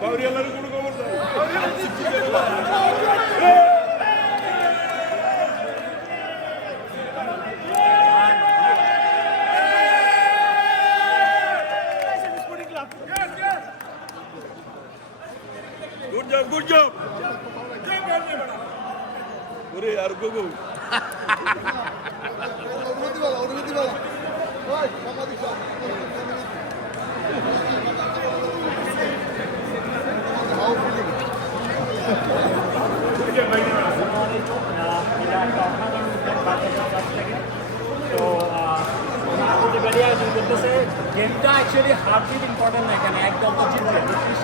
বাউরিয়ালার কোনো good job good job ওরে আর গোগো অনুমতিওয়ালা অনুমতিওয়ালা ওই সাংবাদিক সব তো প্রতিবারই আয়োজন করতেছে গেমটা অ্যাকচুয়ালি হার জিত ইম্পর্টেন্ট না এখানে এক দল তো জিতছে বত্রিশ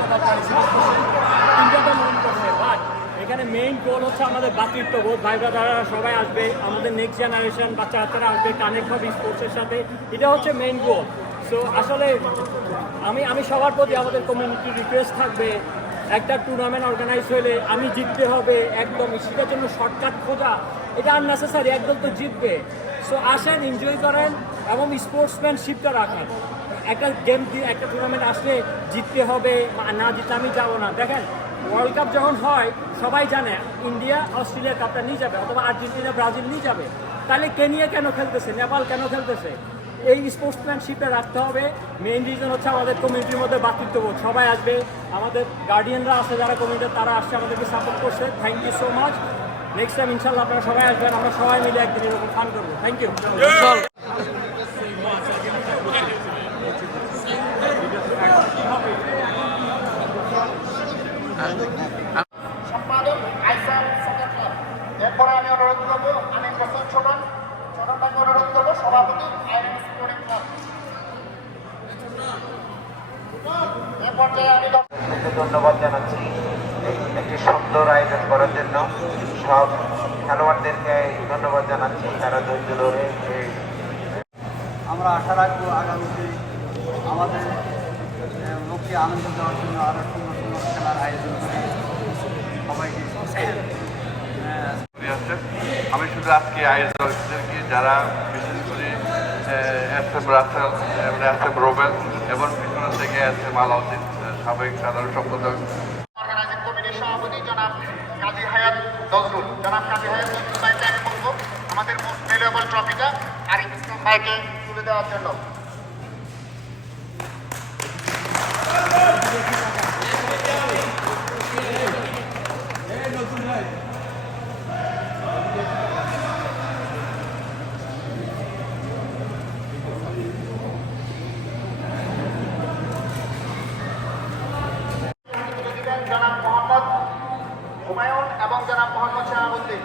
বাট এখানে মেইন গোল হচ্ছে আমাদের বাতৃত্ব বোধ ভাই ব্রাদাররা সবাই আসবে, আমাদের নেক্সট জেনারেশন বাচ্চা বাচ্চারা আসবে, কানেক্ট হবে স্পোর্টসের সাথে। এটা হচ্ছে মেইন গোল সো আসলে আমি আমি সবার প্রতি আমাদের কমিউনিটি রিকোয়েস্ট থাকবে, একটা টুর্নামেন্ট অর্গানাইজ হলে আমি জিততে হবে একদম, সেটার জন্য শর্টকাট খোঁজা, এটা আননেসেসারি একদম তো জিতবে। সো আসেন এনজয় করেন এবং স্পোর্টসম্যানশিপটা রাখেন। একটা গেম একটা টুর্নামেন্ট আসলে জিততে হবে না জিতলে আমি যাব না। দেখেন ওয়ার্ল্ড কাপ যখন হয়, সবাই জানে ইন্ডিয়া, অস্ট্রেলিয়া, কাপটা নিয়ে যাবে অথবা আর্জেন্টিনা, ব্রাজিল নিয়ে যাবে। তাহলে কেনিয়া কেন খেলতেছে? নেপাল কেন খেলতেছে? এই স্পোর্টসম্যানশিপটা রাখতে হবে। মেইন রিজন হচ্ছে আমাদের কমিউনিটির মধ্যে বাতৃত্ববোধ সবাই আসবে, আমাদের গার্ডিয়ানরা আছে যারা কমিউনিটি তারা আসছে, আমাদেরকে সাপোর্ট করছে। Thank you so much next time ইনশাল্লাহ আপনারা সবাই আসবেন, আমরা সবাই মিলে একদিন এরকম ফান করব। থ্যাংক ইউ সম্পাদক আইসার সকেট এরপরে আমি অনুরোধ করব আমি প্রসন্ন ছোটন ছোটন অনুরোধ করব সভাপতি আইরন স্পোর্টিং ক্লাব। এ পর্যায়ে আমি ধন্যবাদ জানাচ্ছি একটি সুন্দর আয়োজন করার জন্য। সব খেলোয়াড়দেরকে ধন্যবাদ জানাচ্ছি তারা ধৈর্য ধরে আমরা আশা রাখব আগামীতে আমাদের লোককে আনন্দ দেওয়ার জন্য সুন্দর আমি শুধু আজকে আয়োজকদেরকে যারা বিশেষ করে আহ, এস এম রাসেল এবং পিছনে থেকে এস এম আলাউদ্দিন সাবেক সাধারণ সম্পাদক। বলব আমাদের মোস্ট ভ্যালুয়েবল ট্রফিটা তুলে দেওয়ার জন্য। এবং জনাব মোহাম্মদ শাহাবুদ্দিন।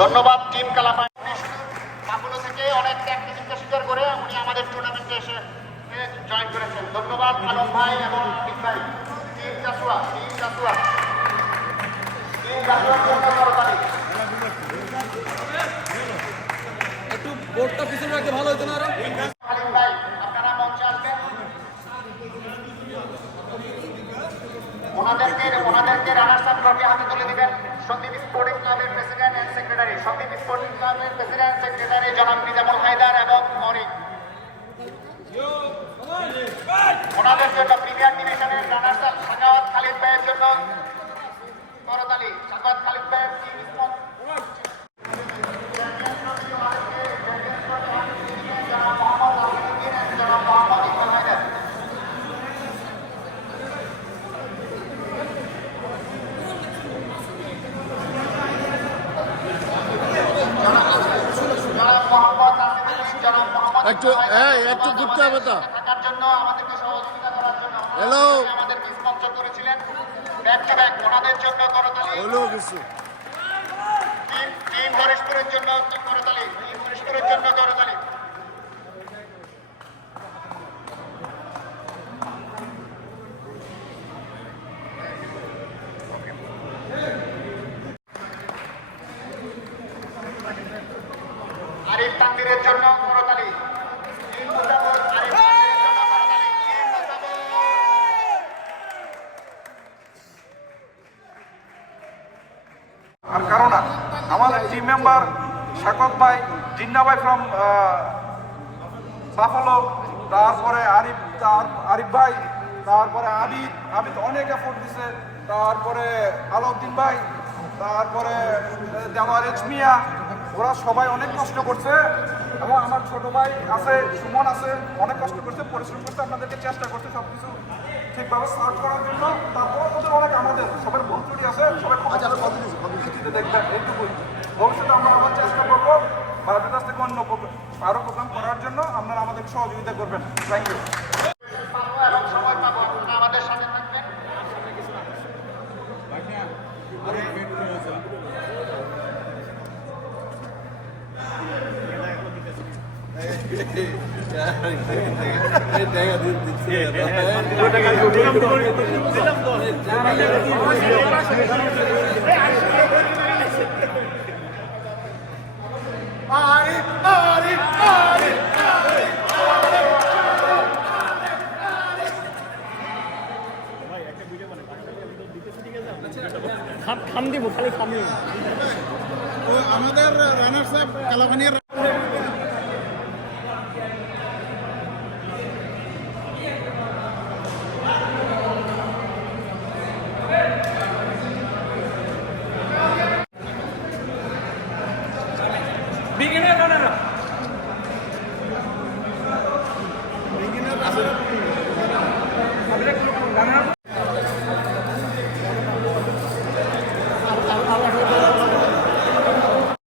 ধন্যবাদ, টিম কালাপাই কাপুলো থেকে অনেক ত্যাগ তিতিক্ষা স্বীকার করে উনি আমাদের টুর্নামেন্টে এসে জয়েন করেছেন। ধন্যবাদ, আলম ভাই এবং ভাই। টিম চাষুয়া টিম চাষুয়া একটু বোর্ডটা পিছনে রাখতে ভালো হতো না আরও? ওনাদেরকে ওনাদেরকে রানার্স আপ ট্রফি হাতে তুলে দিবেন। সন্দীপ স্পোর্টিং ক্লাবের president and secretary Sandip sporting ক্লাবের প্রেসিডেন্ট সেক্রেটারি জনাব নিজামুল হায়দার এবং অনিক ওনাদের জন্য প্রিমিয়ার ডিভিশনের রানার্স আপ সাকাওয়াত খালিদ জন্য করতালি সাকাওয়াত খালিদ ভাইয়ের টিম স্পন্সর জনাব মোহাম্মদ আমিনুদ্দিন এবং জনাব মোহাম্মদ ইকবাল হায়দার জনাব মোহাম্মদ নাসিরুদ্দিন, জনাব মোহাম্মদ একটু হ্যাঁ একটু ঘুরতে হবে তো। হ্যালো হলো কিছু। টিম টিম হরিশপুরের জন্য করতালি টিম হরিশপুরের জন্য করতালি আরিফ তানভীরের জন্য করতালি টিম মুসাফর আরিফ তানভীরের জন্য করতালি টিম মুসাফর আর কারণ না আমাদের টিম মেম্বার শাকত ভাই, জিন্না ভাই ফ্রম সাফলো তারপরে আরিফ, তার, আরিফ ভাই, তারপরে আবিদ আবিদ অনেক এফোর্ট দিছে, তারপরে আলাউদ্দিন ভাই, তারপরে দেওয়ার এজমিয়া, ওরা সবাই অনেক কষ্ট করছে, এবং আমার ছোট ভাই আছে, সুমন আছে, অনেক কষ্ট করছে, পরিশ্রম করছে, আপনাদেরকে চেষ্টা করছে সব কিছু ঠিকভাবে সার্চ করার জন্য। তারপর ওদের অনেক আমাদের সবার ভুল ত্রুটি আছে সবাই আচ্ছা ভিত্তিতে দেখবেন এইটুকুই। ভবিষ্যতে আমরা আবার চেষ্টা করব ভারতের কাছ থেকে অন্য প্রোগ্রাম- আরও প্রোগ্রাম করার জন্য আপনারা আমাদেরকে সহযোগিতা করবেন। থ্যাংক ইউ পাবো এবং সময় পাবো আপনারা আমাদের সাথে থাকবেন খালি খাম দিব। আমাদের রানার সাহেব কালাপানির